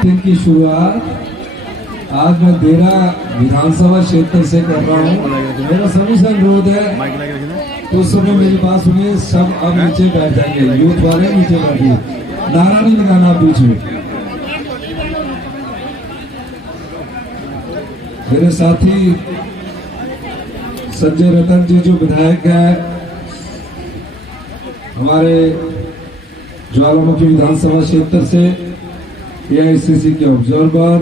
Meeting की शुरुआत आज मैं देरा विधानसभा क्षेत्र से कर रहा हूँ। मेरा सभी से अनुरोध है तो उस समय मेरी बात सुनिए, सब अब नीचे बैठ जाएंगे, यूथ वाले नीचे बैठिए, नारा नहीं लगाना बीच में। मेरे साथी संजय रतन जी जो विधायक है, हमारे ज्वालामुखी विधानसभा क्षेत्र से एआईसीसी के ऑब्जर्वर,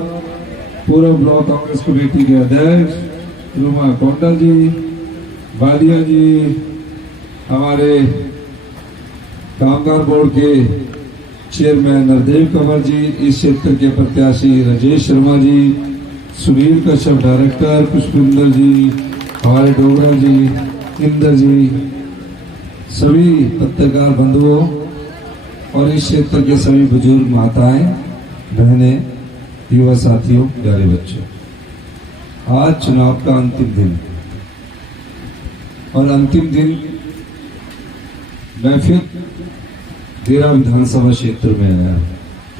पूर्व ब्लॉक कांग्रेस कमेटी के अध्यक्ष रुमा कौंडल जी, बालिया जी, हमारे कामगार बोर्ड के चेयरमैन नरदेव कंवर जी, इस क्षेत्र के प्रत्याशी राजेश शर्मा जी, सुनील कश्यप डायरेक्टर, पुष्पिंदर जी, हमारे डोगरा जी, इंदर जी, सभी पत्रकार बंधुओं और इस क्षेत्र के सभी बुजुर्ग माताएं, बहनें, युवा साथियों, प्यारे बच्चों, आज चुनाव का अंतिम दिन और अंतिम दिन मैं फिर देरा विधानसभा क्षेत्र में आया।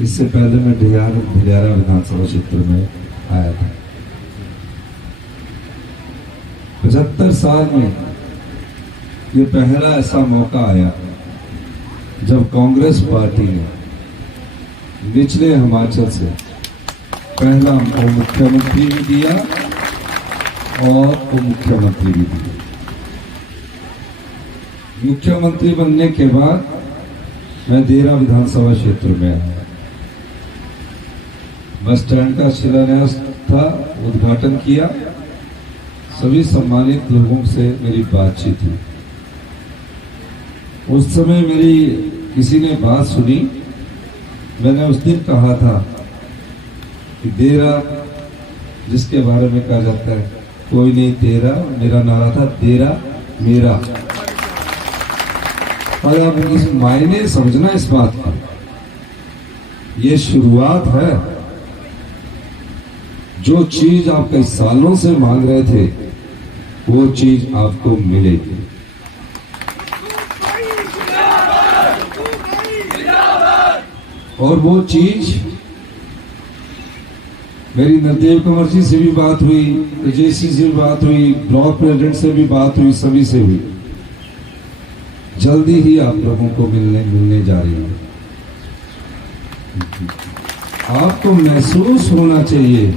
इससे पहले मैं ढिलियारा विधानसभा क्षेत्र में आया था। 75 साल में ये पहला ऐसा मौका आया जब कांग्रेस पार्टी ने निचले हिमाचल से पहला हमको मुख्यमंत्री भी दिया और उप मुख्यमंत्री भी दिया। मुख्यमंत्री बनने के बाद मैं देरा विधानसभा क्षेत्र में आया। बस स्टैंड का शिलान्यास था, उद्घाटन किया, सभी सम्मानित लोगों से मेरी बातचीत हुई। उस समय मेरी किसी ने बात सुनी, मैंने उस दिन कहा था कि देरा जिसके बारे में कहा जाता है कोई नहीं तेरा, मेरा नारा था देरा मेरा। और अब इस मायने समझना इस बात का, ये शुरुआत है। जो चीज आप कई सालों से मांग रहे थे वो चीज आपको मिलेगी। और वो चीज मेरी नरदेव कंवर जी से भी बात हुई, विजय सिंह से भी बात हुई, ब्लॉक प्रेसिडेंट से भी बात हुई, सभी से हुई। जल्दी ही आप लोगों को मिलने जा रही है। आपको महसूस होना चाहिए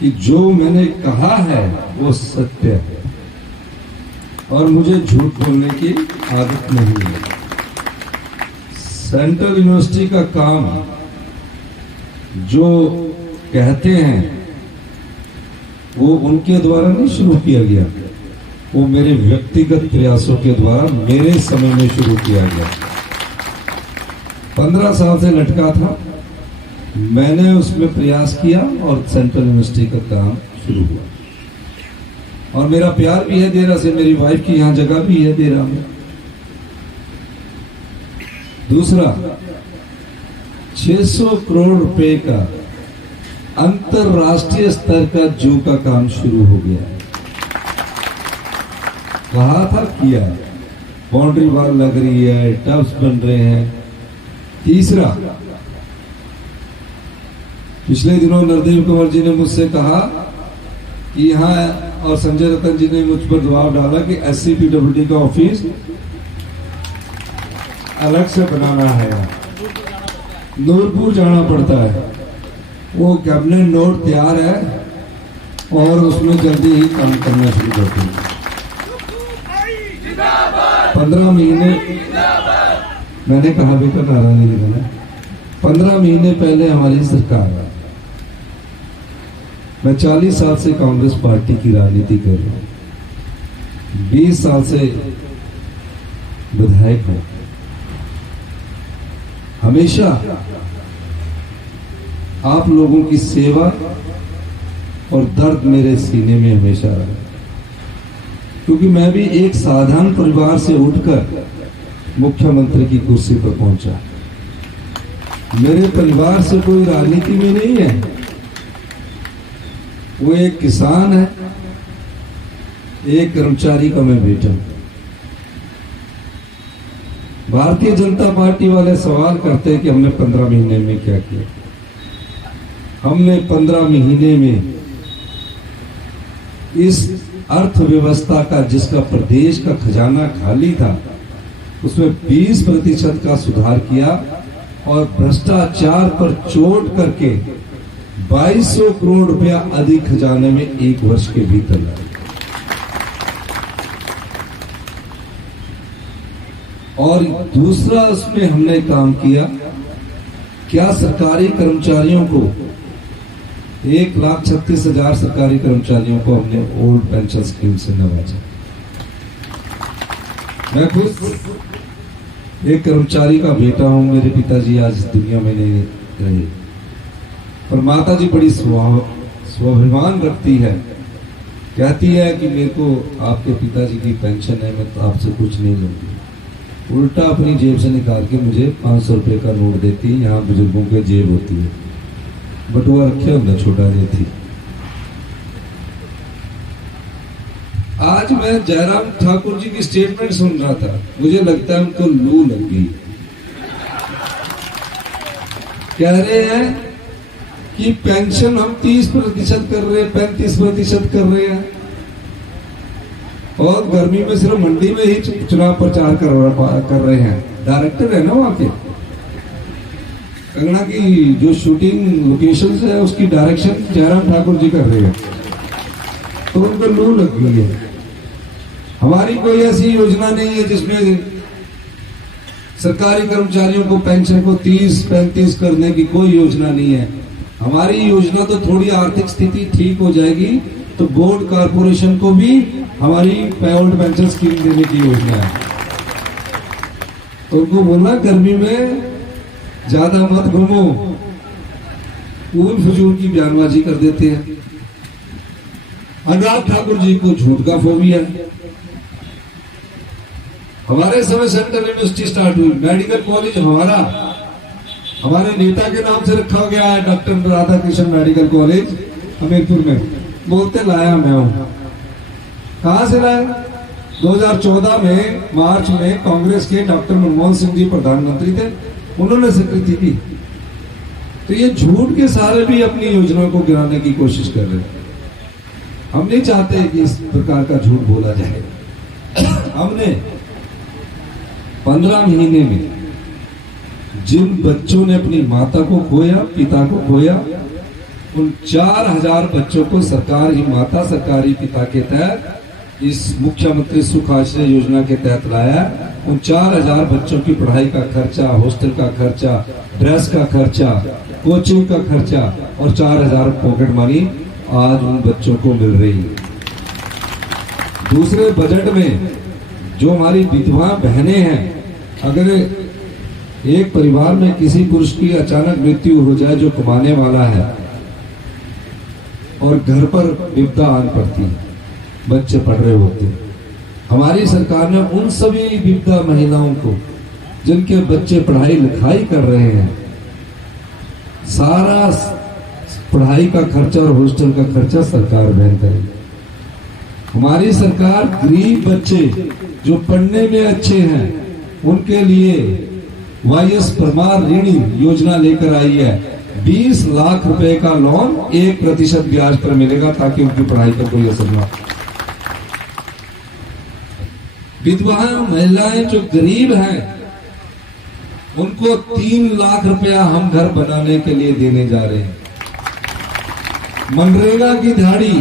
कि जो मैंने कहा है वो सत्य है और मुझे झूठ बोलने की आदत नहीं है। सेंट्रल यूनिवर्सिटी का काम जो कहते हैं वो उनके द्वारा नहीं शुरू किया गया, वो मेरे व्यक्तिगत प्रयासों के द्वारा मेरे समय में शुरू किया गया। 15 साल से लटका था, मैंने उसमें प्रयास किया और सेंट्रल यूनिवर्सिटी का काम शुरू हुआ। और मेरा प्यार भी है देरा से, मेरी वाइफ की यहाँ जगह भी है देरा में। दूसरा, 600 करोड़ रुपए का अंतरराष्ट्रीय स्तर का जू का काम शुरू हो गया। कहा था किया, बाउंड्री वॉल लग रही है, टब्स बन रहे हैं। तीसरा, पिछले दिनों नरदेव कंवर जी ने मुझसे कहा कि यहाँ, और संजय रतन जी ने मुझ पर दबाव डाला कि SCPWD का ऑफिस अलग से बनाना है, नूरपुर जाना पड़ता है। वो कैबिनेट नोट तैयार है और उसमें जल्दी ही काम करना शुरू करते हैं। 15 महीने, मैंने कहा बेटा नारा नहीं लगाना। 15 महीने पहले हमारी सरकार है। मैं 40 साल से कांग्रेस पार्टी की राजनीति कर रहा हूं, 20 साल से विधायक हूं। हमेशा आप लोगों की सेवा और दर्द मेरे सीने में हमेशा रहा, क्योंकि मैं भी एक साधारण परिवार से उठकर मुख्यमंत्री की कुर्सी पर पहुंचा। मेरे परिवार से कोई राजनीति में नहीं है, वो एक किसान है, एक कर्मचारी का मैं बेटा हूं। भारतीय जनता पार्टी वाले सवाल करते हैं कि हमने 15 महीने में क्या किया। हमने 15 महीने में इस अर्थव्यवस्था का, जिसका प्रदेश का खजाना खाली था, उसमें 20% का सुधार किया और भ्रष्टाचार पर चोट करके 2200 करोड़ रुपया अधिक खजाने में एक वर्ष के भीतर लाए। और दूसरा उसमें हमने काम किया, क्या सरकारी कर्मचारियों को 1,36,000 सरकारी कर्मचारियों को हमने ओल्ड पेंशन स्कीम से नवाजा। मैं खुद एक कर्मचारी का बेटा हूं, मेरे पिताजी आज इस दुनिया में नहीं रहे, पर माता जी बड़ी स्वाभिमान रखती है, कहती है कि मेरे को आपके पिताजी की पेंशन है, मैं तो आपसे कुछ नहीं लूंगी। उल्टा अपनी जेब से निकाल के मुझे 500 रुपए का नोट देती है। यहाँ बुजुर्गों के जेब होती है, बटुआ रखे होता छोटा देती। आज मैं जयराम ठाकुर जी की स्टेटमेंट सुन रहा था, मुझे लगता है उनको लू लग गई। कह रहे हैं कि पेंशन हम 30% कर रहे हैं, 35% कर रहे हैं, और गर्मी में सिर्फ मंडी में ही चुनाव प्रचार कर रहे हैं। डायरेक्टर है ना वहां के, कंगना की जो शूटिंग लोकेशन है उसकी डायरेक्शन जयराम ठाकुर जी कर रहे हैं, तो उनको लू लग गई है। हमारी कोई ऐसी योजना नहीं है जिसमें सरकारी कर्मचारियों को पेंशन को 30-35 करने की कोई योजना नहीं है। हमारी योजना तो थोड़ी आर्थिक स्थिति ठीक हो जाएगी तो बोर्ड कारपोरेशन को भी हमारी ओल्ड पेंशन स्कीम देने की योजना है। तो उनको बोलना गर्मी में ज्यादा मत घूमो, फूल फजूल की बयानबाजी कर देते हैं। अनुराग ठाकुर जी को झूठ का फोबिया है। हमारे समय सेंट्रल यूनिवर्सिटी स्टार्ट हुई, मेडिकल कॉलेज हमारे नेता के नाम से रखा गया है, doctor Radhakrishna medical college Hamirpur में। बोलते लाया मैं हूं, कहां से लाया? 2014 में मार्च में कांग्रेस के डॉक्टर मनमोहन सिंह जी प्रधानमंत्री थे, उन्होंने स्वीकृति की। तो ये झूठ के सारे भी अपनी योजना को गिराने की कोशिश कर रहे हैं। हम नहीं चाहते कि इस प्रकार का झूठ बोला जाए। हमने 15 महीने में जिन बच्चों ने अपनी माता को खोया, पिता को खोया, उन 4000 बच्चों को सरकारी माता सरकारी पिता के तहत इस मुख्यमंत्री सुख आश्रय योजना के तहत लाया। उन 4000 बच्चों की पढ़ाई का खर्चा, हॉस्टल का खर्चा, ड्रेस का खर्चा, कोचिंग का खर्चा और 4000 पॉकेट मनी आज उन बच्चों को मिल रही है। दूसरे बजट में जो हमारी विधवा बहनें हैं, अगर एक परिवार में किसी पुरुष की अचानक मृत्यु हो जाए जो कमाने वाला है और घर पर विपदा आन पड़ती है, बच्चे पढ़ रहे होते हैं, हमारी सरकार ने उन सभी विपदा महिलाओं को जिनके बच्चे पढ़ाई लिखाई कर रहे हैं, सारा पढ़ाई का खर्चा और हॉस्टल का खर्चा सरकार वहन करेगी। हमारी सरकार गरीब बच्चे जो पढ़ने में अच्छे हैं उनके लिए वाईएस परमार ऋण योजना लेकर आई है। 20 लाख रुपए का लोन 1% ब्याज पर मिलेगा ताकि उनकी पढ़ाई का कोई असर ना। विधवा महिलाएं जो गरीब हैं उनको 3 लाख रुपया हम घर बनाने के लिए देने जा रहे हैं। मनरेगा की दिहाड़ी,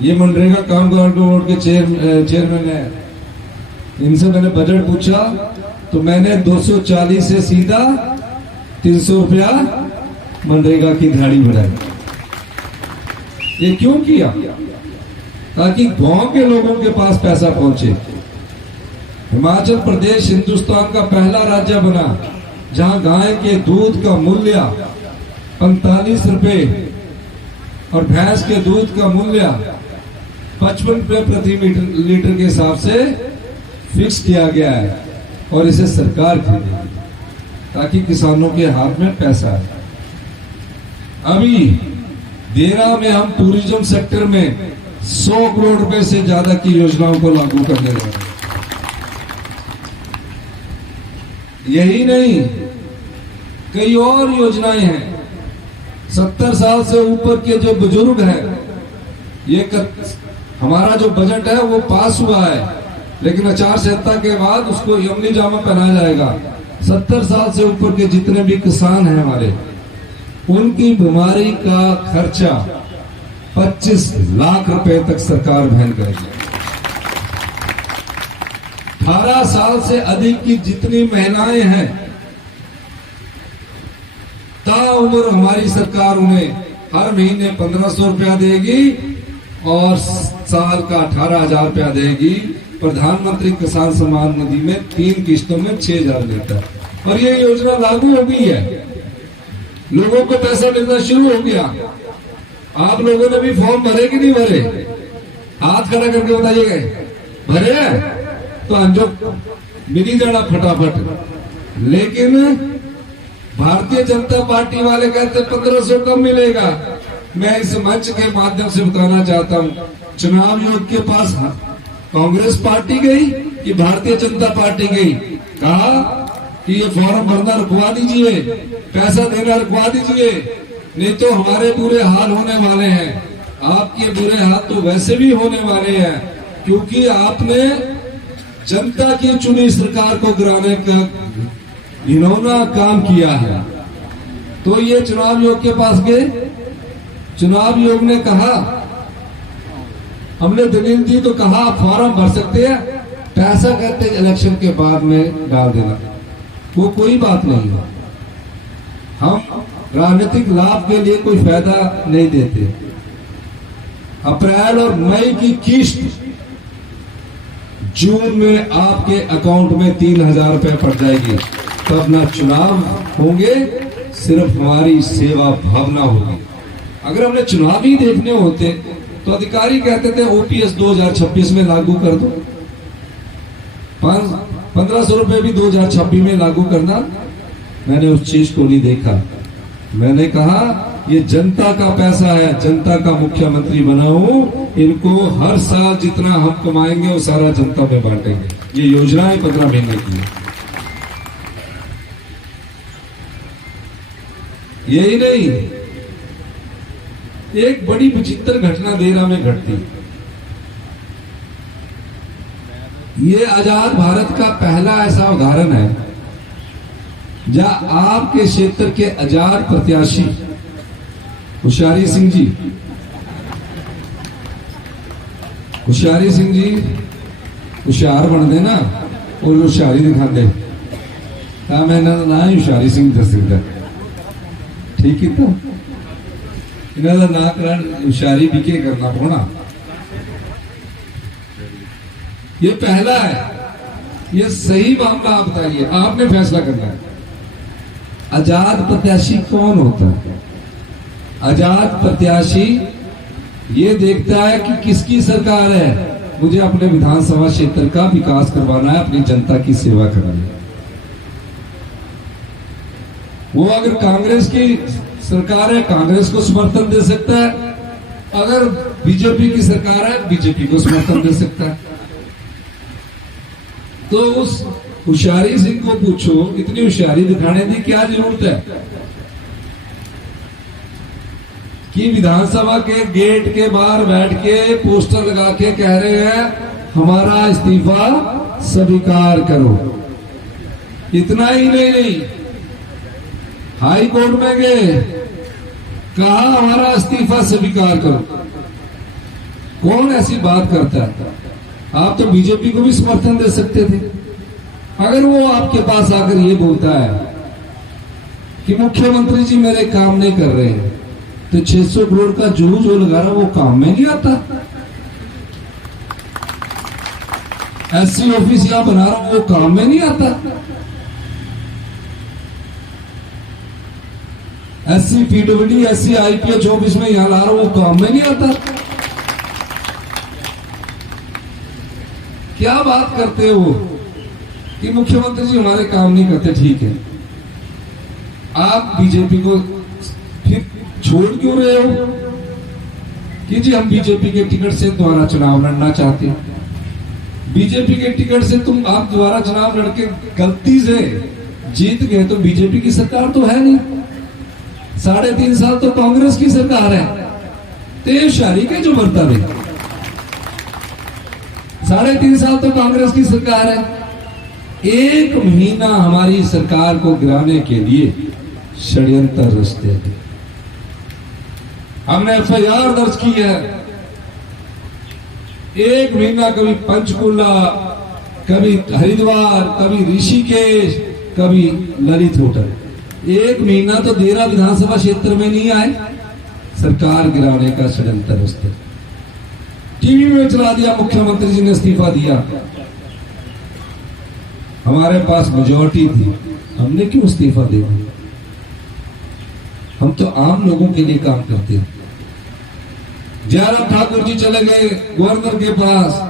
ये मनरेगा कामगार बोर्ड के चेयरमैन है, इनसे मैंने बजट पूछा तो मैंने 240 से सीधा 300 रुपया मनरेगा की दिहाड़ी बढ़ाई। ये क्यों किया? ताकि गांव के लोगों के पास पैसा पहुंचे। हिमाचल प्रदेश हिंदुस्तान का पहला राज्य बना जहां गाय के दूध का मूल्य 45 रुपए और भैंस के दूध का मूल्य 55 रुपए प्रति लीटर के हिसाब से फिक्स किया गया है और इसे सरकार खरीदेगी ताकि किसानों के हाथ में पैसा है। अभी देरा में हम टूरिज्म सेक्टर में 100 करोड़ रुपए से ज्यादा की योजनाओं को लागू करने जा रहे हैं। यही नहीं, कई और योजनाएं हैं। 70 साल से ऊपर के जो बुजुर्ग हैं, हमारा जो बजट है वो पास हुआ है, लेकिन आचार संहिता के बाद उसको यमनी जामा पहनाया जाएगा। 70 साल से ऊपर के जितने भी किसान हैं हमारे, उनकी बीमारी का खर्चा 25 लाख रुपए तक सरकार वहन करेगी। 18 साल से अधिक की जितनी महिलाएं हैं, ताउम्र हमारी सरकार उन्हें हर महीने 1500 रुपया देगी और साल का 18,000 रुपया देगी। प्रधानमंत्री किसान सम्मान निधि में 3 किस्तों में 6,000 देता है और ये योजना लागू हो गई है। लोगों को पैसा मिलना शुरू हो गया। आप लोगों ने भी फॉर्म भरे कि नहीं भरे? हाथ खड़ा करके बताइएगा। भरे? तो अंजो मिली जाना फटाफट। लेकिन भारतीय जनता पार्टी वाले कहते 1500 कम मिलेगा। मैं इस मंच के माध्यम से बताना चाहता हूं, चुनाव आयोग के पास कांग्रेस पार्टी गई कि भारतीय जनता पार्टी गई, कहा कि ये फॉर्म भरना रुकवा दीजिए, पैसा देना रुकवा दीजिए, नहीं तो हमारे बुरे हाल होने वाले हैं। आपके बुरे हाल तो वैसे भी होने वाले हैं, क्योंकि आपने जनता की चुनी सरकार को गिराने का घिनौना काम किया है। तो ये चुनाव आयोग के पास गए, चुनाव आयोग ने कहा, हमने दलील दी तो कहा फॉर्म भर सकते हैं, पैसा कहते इलेक्शन के बाद में डाल देना। वो कोई बात नहीं है, हम राजनीतिक लाभ के लिए कोई फायदा नहीं देते। अप्रैल और मई की किस्त जून में आपके अकाउंट में 3,000 रुपए पड़ जाएगी। तब ना चुनाव होंगे, सिर्फ हमारी सेवा भावना होगी। अगर हमने चुनाव ही देखने होते तो अधिकारी कहते थे ओपीएस 2026 में लागू कर दो, 1500 रुपए भी 2026 में लागू करना। मैंने उस चीज को नहीं देखा। मैंने कहा ये जनता का पैसा है, जनता का मुख्यमंत्री बना हूं, इनको हर साल जितना हम कमाएंगे वो सारा जनता में बांटेंगे। ये योजनाएं 15 महीने की है। यही नहीं, एक बड़ी विचित्र घटना देरा में घटती। ये आजाद भारत का पहला ऐसा उदाहरण है जहां आपके क्षेत्र के आजाद प्रत्याशी होशियारी सिंह जी होशियार बन दे ना और होशियारी दिखाते। मैं ना ही होशियारी सिंह दस सकता, ठीक है? तो इन्होंने ना कर होशियारी भी के करना पड़ा। ये पहला है, ये सही मामला आप बताइए, आपने फैसला करना है। आजाद प्रत्याशी कौन होता है? आजाद प्रत्याशी ये देखता है कि किसकी सरकार है, मुझे अपने विधानसभा क्षेत्र का विकास करवाना है, अपनी जनता की सेवा करनी है। वो अगर कांग्रेस की सरकार है, कांग्रेस को समर्थन दे सकता है, अगर बीजेपी की सरकार है, बीजेपी को समर्थन दे सकता है। तो उस होशियारी सिंह को पूछो, इतनी होशियारी दिखाने की क्या जरूरत है कि विधानसभा के गेट के बाहर बैठ के पोस्टर लगा के कह रहे हैं हमारा इस्तीफा स्वीकार करो। इतना ही नहीं, हाई कोर्ट में गए, कहा हमारा इस्तीफा स्वीकार करो। कौन ऐसी बात करता है? आप तो बीजेपी को भी समर्थन दे सकते थे। अगर वो आपके पास आकर ये बोलता है कि मुख्यमंत्री जी मेरे काम नहीं कर रहे हैं, तो 600 करोड़ का जुलूस जो लगा रहा वो काम में नहीं आता। एससी ऑफिस यहां बना रहा हूं वो काम में नहीं आता। SC PWD, SC IPH office में यहां ला रहा हूं वो काम में नहीं आता। क्या बात करते हो कि मुख्यमंत्री जी हमारे काम नहीं करते? ठीक है, आप बीजेपी को फिर छोड़ क्यों रहे हो कि जी हम बीजेपी के टिकट से दोबारा चुनाव लड़ना चाहते हैं? बीजेपी के टिकट से आप दोबारा चुनाव लड़के गलती से जीत गए तो बीजेपी की सरकार तो है नहीं, 3.5 साल तो कांग्रेस की सरकार है। तो शारी के जो बरता रहे, 3.5 साल तो कांग्रेस की सरकार है। 1 महीना हमारी सरकार को गिराने के लिए षड्यंत्र रचते थे। हमने FIR दर्ज की है। 1 महीना कभी पंचकुला, कभी हरिद्वार, कभी ऋषिकेश, कभी ललित होटल। 1 महीना तो देरा विधानसभा क्षेत्र में नहीं आए, सरकार गिराने का षड्यंत्र रचते। टीवी में चला दिया, मुख्यमंत्री जी ने इस्तीफा दिया। हमारे पास मेजॉरिटी थी, हमने क्यों इस्तीफा दिया? हम तो आम लोगों के लिए काम करते हैं। जयराम ठाकुर जी चले गए गवर्नर के पास,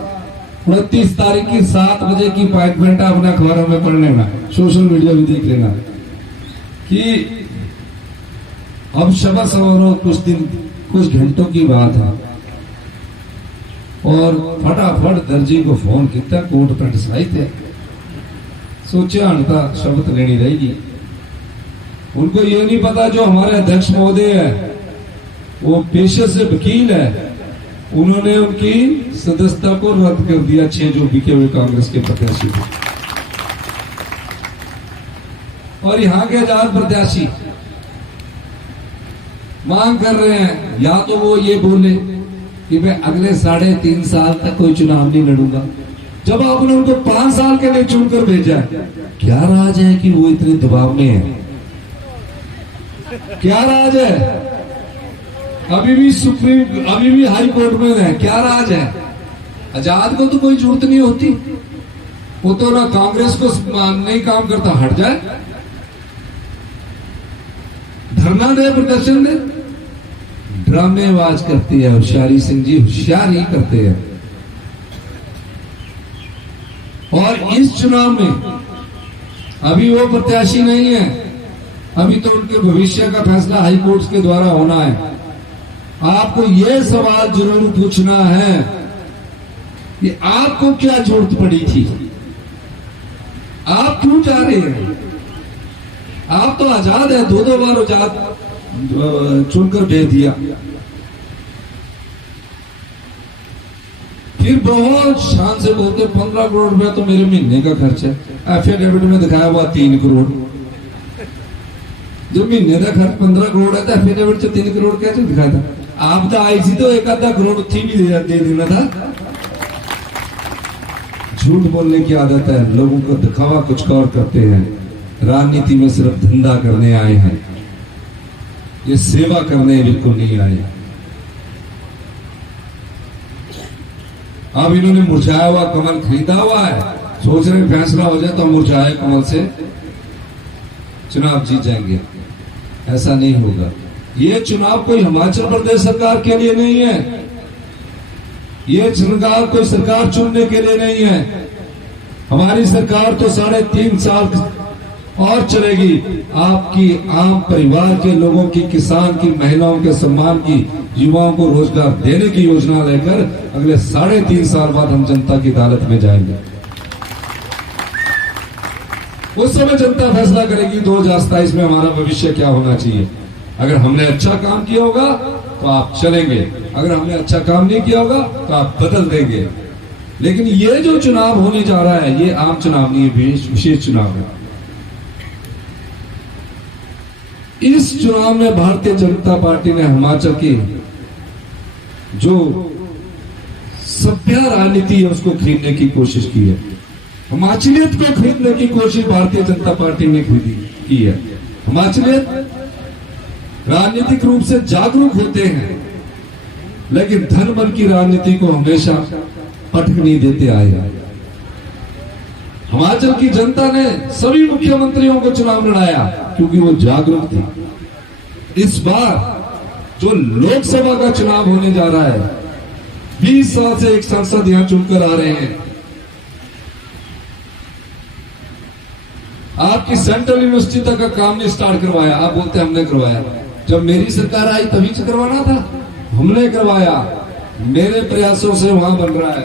29 तारीख की 7 बजे की अपॉइंटमेंट अपने अखबारों में पढ़ लेना, सोशल मीडिया में देख लेना कि अब शबा समारोह कुछ घंटों की बात है। और फटाफट दर्जी को फोन किया, कोट पैंट सही थे, सोचा हड़ता शब्द लेनी रहेगी। उनको ये नहीं पता जो हमारे अध्यक्ष महोदय है वो पेशे से वकील है, उन्होंने उनकी सदस्यता को रद्द कर दिया। 6 जो बिके हुए कांग्रेस के प्रत्याशी थे और यहाँ के आजाद प्रत्याशी मांग कर रहे हैं, या तो वो ये बोले कि मैं अगले 3.5 साल तक कोई चुनाव नहीं लड़ूंगा। जब आपने उनको 5 साल के लिए चुनकर भेजा, क्या राज है कि वो इतने दबाव में है? क्या राज है? अभी भी हाई कोर्ट में है, क्या राज है? आजाद को तो कोई जरूरत नहीं होती, वो तो ना कांग्रेस को नहीं काम करता, हट जाए, धरना दे, प्रदर्शन दे। ड्रामेबाज करती है होशियारी सिंह जी, होशियारी करते हैं। और इस चुनाव में अभी वो प्रत्याशी नहीं है, अभी तो उनके भविष्य का फैसला हाई कोर्ट के द्वारा होना है। आपको यह सवाल जरूर पूछना है कि आपको क्या जरूरत पड़ी थी, आप क्यों जा रहे हैं? आप तो आजाद है, 2 बार आजाद चुनकर भेज दिया। फिर बहुत शान से बोलते 15 करोड़ रुपया तो मेरे महीने का खर्च है। एफिडेविट में दिखाया हुआ 3 करोड़। जो महीने का खर्च 15 करोड़ है तो एफिडेविट से 3 करोड़ कैसे दिखाया था? आप तो आई थी तो 1-आधा करोड़ थी भी दे देना था। झूठ बोलने की आदत है, लोगों को दिखावा कुछ और करते हैं। राजनीति में सिर्फ धंधा करने आए हैं, ये सेवा करने बिल्कुल नहीं आए। अब इन्होंने मुरझाया हुआ कमल खरीदा हुआ है, सोच रहे फैसला हो जाए तो मुरझाए कमल से चुनाव जीत जाएंगे। ऐसा नहीं होगा। ये चुनाव कोई हिमाचल प्रदेश सरकार के लिए नहीं है, ये सरकार कोई सरकार चुनने के लिए नहीं है। हमारी सरकार तो 3.5 साल और चलेगी। आपकी आम परिवार के लोगों की, किसान की, महिलाओं के सम्मान की, युवाओं को रोजगार देने की योजना लेकर अगले 3.5 साल बाद हम जनता की अदालत में जाएंगे। उस समय जनता फैसला करेगी 2027 में हमारा भविष्य क्या होना चाहिए। अगर हमने अच्छा काम किया होगा तो आप चलेंगे, अगर हमने अच्छा काम नहीं किया होगा तो आप बदल देंगे। लेकिन ये जो चुनाव होने जा रहा है, ये आम चुनाव नहीं है, विशेष चुनाव है। इस चुनाव में भारतीय जनता पार्टी ने हिमाचल की जो सभ्य राजनीति है उसको खरीदने की कोशिश की है। हिमाचलियत को खरीदने की कोशिश भारतीय जनता पार्टी ने की है। हिमाचलियत राजनीतिक रूप से जागरूक होते हैं, लेकिन धन बल की राजनीति को हमेशा पटक नहीं देते आए हैं। हिमाचल की जनता ने सभी मुख्यमंत्रियों को चुनाव लड़ाया क्योंकि वो जागरूक थी। इस बार जो लोकसभा का चुनाव होने जा रहा है, 20 साल से एक सांसद यहां चुनकर आ रहे हैं। आपकी सेंट्रल यूनिवर्सिटी तक का काम नहीं स्टार्ट करवाया, आप बोलते हमने करवाया। जब मेरी सरकार आई तभी से करवाना था, हमने करवाया, मेरे प्रयासों से वहां बन रहा है।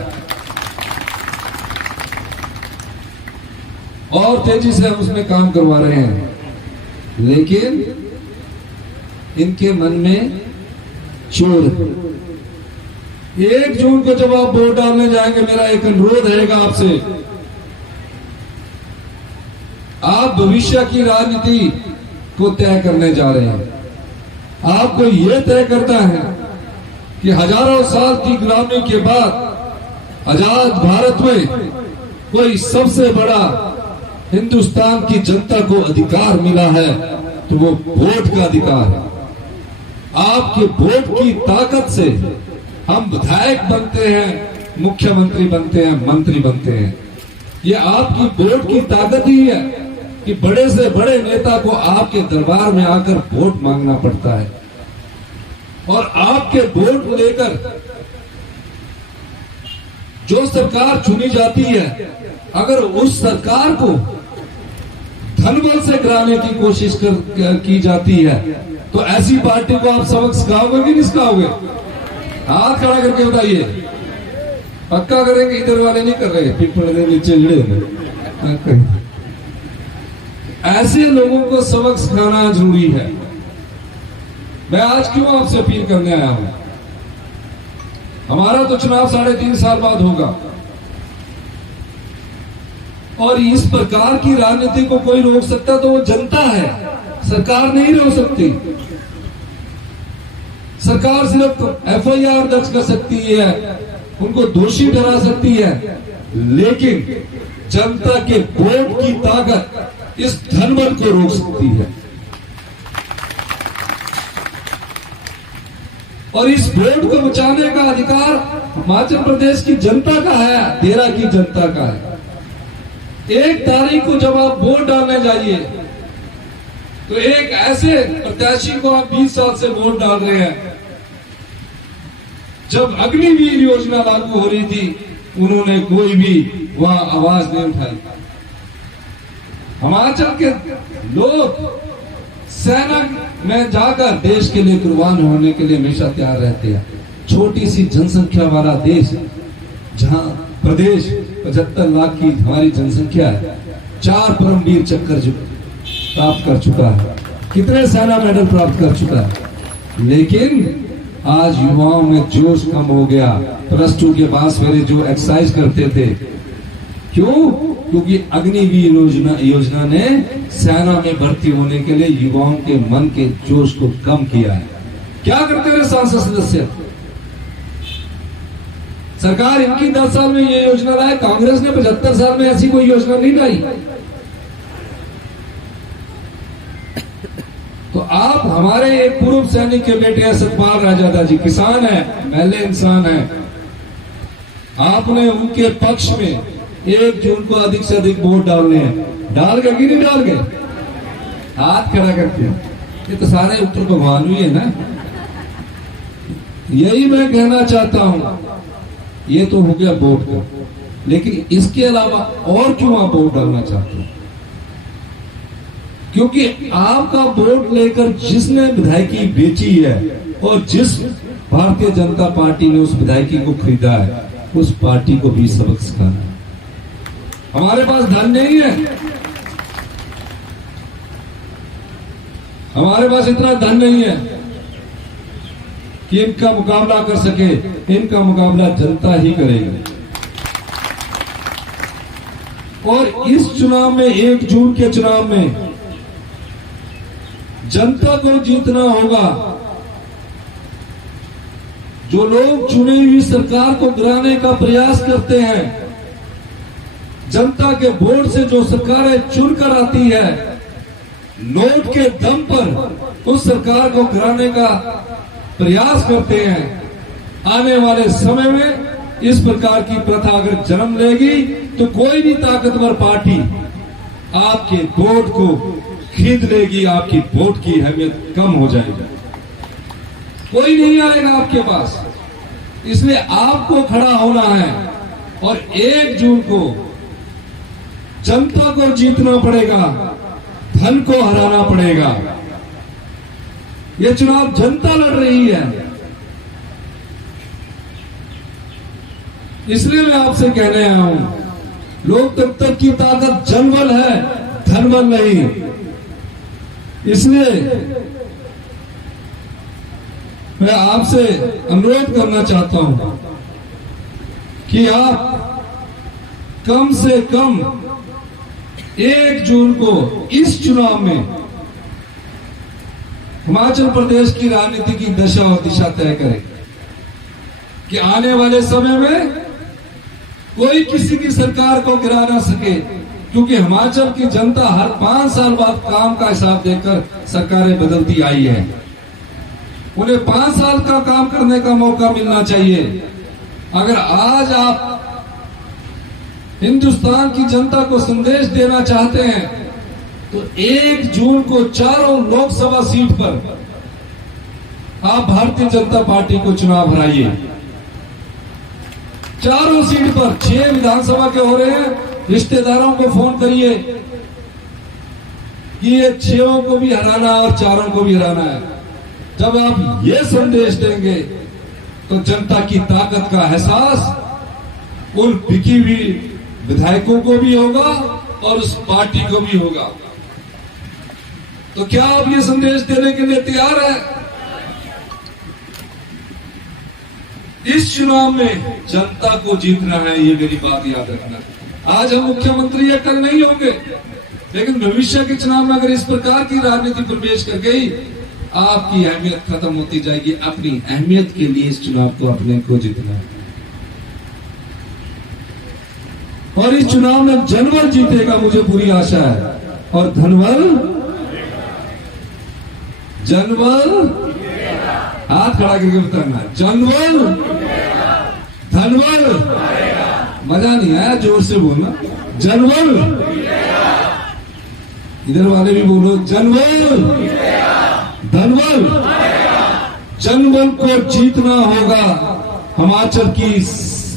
और तेजी से हम उसमें काम करवा रहे हैं, लेकिन इनके मन में चोर है। 1 जून को जब आप वोट डालने जाएंगे, मेरा एक अनुरोध रहेगा आपसे, आप भविष्य की राजनीति को तय करने जा रहे हैं। आपको यह तय करना है कि हजारों साल की गुलामी के बाद आजाद भारत में कोई सबसे बड़ा हिंदुस्तान की जनता को अधिकार मिला है, तो वो वोट का अधिकार है। आपके वोट की ताकत से हम विधायक बनते हैं, मुख्यमंत्री बनते हैं, मंत्री बनते हैं। ये आपकी वोट की ताकत ही है कि बड़े से बड़े नेता को आपके दरबार में आकर वोट मांगना पड़ता है, और आपके वोट को लेकर जो सरकार चुनी जाती है, अगर उस सरकार को धनबल से गिराने की कोशिश की जाती है, तो ऐसी पार्टी को आप सबक सिखाओगे कि नहीं सिखाओगे? हाथ खड़ा करके बताइए। पक्का करेंगे? इधर वाले नहीं कर रहे, पिपड़ के नीचे जुड़े। ऐसे लोगों को सबक सिखाना जरूरी है। मैं आज क्यों आपसे अपील करने आया हूं? हमारा तो चुनाव 3.5 साल बाद होगा, और इस प्रकार की राजनीति को कोई रोक सकता तो वो जनता है, सरकार नहीं रोक सकती। सरकार सिर्फ FIR दर्ज कर सकती है, उनको दोषी ठहरा सकती है, लेकिन जनता के वोट की ताकत इस धनबल को रोक सकती है। और इस वोट को बचाने का अधिकार हिमाचल प्रदेश की जनता का है, देरा की जनता का है। 1 तारीख को जब आप वोट डालने जाइए, तो एक ऐसे प्रत्याशी को आप 20 साल से वोट डाल रहे हैं। जब अग्निवीर योजना लागू हो रही थी, उन्होंने कोई भी वहां आवाज नहीं उठाई। हिमाचल के लोग सेना में जाकर देश के लिए कुर्बान होने के लिए हमेशा तैयार रहते हैं। छोटी सी जनसंख्या वाला देश, जहां प्रदेश 75 लाख की हमारी जनसंख्या है, 4 परमवीर चक्र प्राप्त कर चुका है, कितने सेना मेडल प्राप्त कर चुका है, लेकिन आज युवाओं में जोश कम हो गया। +2 के पास मेरे जो एक्सरसाइज करते थे, क्यों? क्योंकि अग्निवीर योजना ने सेना में भर्ती होने के लिए युवाओं के मन के जोश को कम किया है। क्या करते रहे सांसद सदस्य? सरकार इनकी 10 साल में ये योजना लाई, कांग्रेस ने 75 साल में ऐसी कोई योजना नहीं लाई। तो आप हमारे एक पूर्व सैनिक के बेटे हैं सतपाल राजादा जी, किसान है, मैले इंसान है। आपने उनके पक्ष में 1 जून को अधिक से अधिक वोट डालने हैं। डाल गए कि नहीं डाल गए? हाथ खड़ा करते हैं। ये तो सारे उत्तर भगवान ही है ना। यही मैं कहना चाहता हूं। ये तो हो गया वोट का, लेकिन इसके अलावा और क्यों आप वोट डालना चाहते हैं? क्योंकि आपका वोट लेकर जिसने विधायकी बेची है और जिस भारतीय जनता पार्टी ने उस विधायकी को खरीदा है, उस पार्टी को भी सबक सिखाना है। हमारे पास धन नहीं है, हमारे पास इतना धन नहीं है कि इनका मुकाबला कर सके। इनका मुकाबला जनता ही करेगी। और इस चुनाव में, 1 जून के चुनाव में जनता को जीतना होगा। जो लोग चुनी हुई सरकार को गिराने का प्रयास करते हैं, जनता के वोट से जो सरकारें चुनकर आती है, नोट के दम पर उस सरकार को गिराने का प्रयास करते हैं, आने वाले समय में इस प्रकार की प्रथा अगर जन्म लेगी, तो कोई भी ताकतवर पार्टी आपके वोट को खरीद लेगी, आपकी वोट की अहमियत कम हो जाएगी, कोई नहीं आएगा आपके पास। इसलिए आपको खड़ा होना है और 1 जून को जनता को जीतना पड़ेगा, धन को हराना पड़ेगा। यह चुनाव जनता लड़ रही है। इसलिए मैं आपसे कहने आया हूं, लोकतंत्र की ताकत जनबल है, धनबल नहीं। इसलिए मैं आपसे अनुरोध करना चाहता हूं कि आप कम से कम 1 जून को इस चुनाव में हिमाचल प्रदेश की राजनीति की दशा और दिशा तय करें कि आने वाले समय में कोई किसी की सरकार को गिरा ना सके, क्योंकि हिमाचल की जनता हर 5 साल बाद काम का हिसाब देकर सरकारें बदलती आई है। उन्हें 5 साल का काम करने का मौका मिलना चाहिए। अगर आज आप हिंदुस्तान की जनता को संदेश देना चाहते हैं तो 1 जून को चारों लोकसभा सीट पर आप भारतीय जनता पार्टी को चुनाव हराइए। चारों सीट पर 6 विधानसभा के हो रहे हैं। रिश्तेदारों को फोन करिए कि ये 6 को भी हराना और 4 को भी हराना है। जब आप ये संदेश देंगे तो जनता की ताकत का एहसास उन बिकी हुई विधायकों को भी होगा और उस पार्टी को भी होगा। तो क्या आप ये संदेश देने के लिए तैयार हैं? इस चुनाव में जनता को जीतना है, ये मेरी बात याद रखना। आज हम मुख्यमंत्री या कल नहीं होंगे, लेकिन भविष्य के चुनाव में अगर इस प्रकार की राजनीति प्रवेश कर गई, आपकी अहमियत खत्म होती जाएगी। अपनी अहमियत के लिए इस चुनाव को अपने को जीतना है और इस चुनाव में जनबल जीतेगा, मुझे पूरी आशा है। और जनबल हाथ खड़ा करके बताना, जनबल धनबल। मजा नहीं आया, जोर से बोलना। जनबल, इधर वाले भी बोलो, जनबल धनबल। जनबल को जीतना होगा हिमाचल की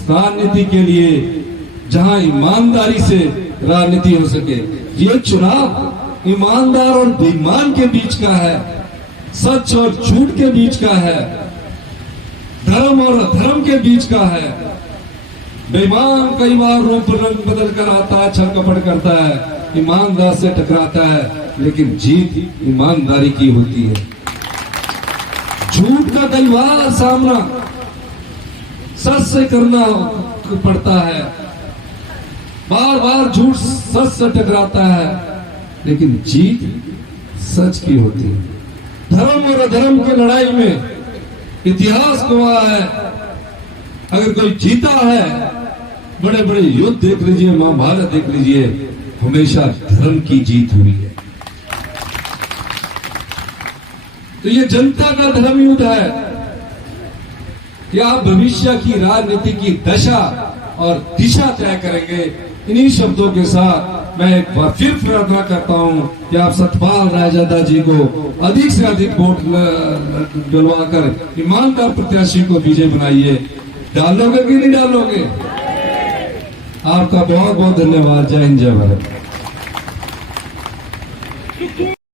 राजनीति के लिए, जहां ईमानदारी से राजनीति हो सके। ये चुनाव ईमानदार और बेईमान के बीच का है, सच और झूठ के बीच का है, धर्म और अधर्म के बीच का है। बेईमान कई बार रूप रंग बदल कर आता है, छल कपट करता है, ईमानदार से टकराता है, लेकिन जीत ईमानदारी की होती है। झूठ का कई बार सामना सच से करना पड़ता है, बार बार झूठ सच से टकराता है, लेकिन जीत सच की होती है। धर्म और अधर्म की लड़ाई में इतिहास गवाह है। अगर कोई जीता है, बड़े बड़े युद्ध देख लीजिए, महाभारत देख लीजिए, हमेशा धर्म की जीत हुई है। तो ये जनता का धर्म युद्ध है कि आप भविष्य की राजनीति की दशा और दिशा तय करेंगे। इन्हीं शब्दों के साथ मैं एक बार फिर प्रार्थना करता हूं कि आप सतपाल रायजादा जी को अधिक से अधिक वोट डलवाकर ईमानदार प्रत्याशी को विजय बनाइए। डालोगे कि नहीं डालोगे? आपका बहुत बहुत धन्यवाद। जय हिंद, जय भारत।